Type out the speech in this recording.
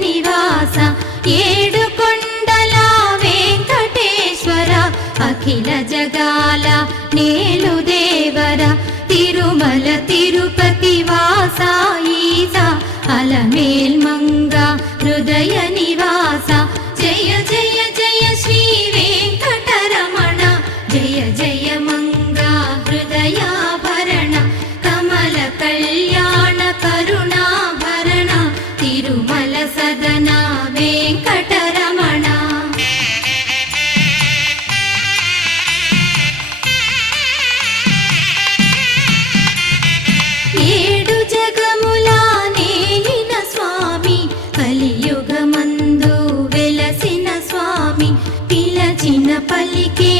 నివాస ఏడు కొండల వెంకటేశ్వర అఖిల జగాల నేలు దేవర తిరుమల తిరుపతి వాస ఈస అలమేల్ మంగ హృదయ నివాస జయ జయ జయ శ్రీ వెంకటరమణ జయ జయ మంగ హృదయాభరణ కమల కళ్యాణ కరుణాభరణ తిరుమల సదన వెంకటరమణ. ఏడు జగముల నేలిన స్వామి కలియుగమందు వెలసిన స్వామి పిలచిన పలికే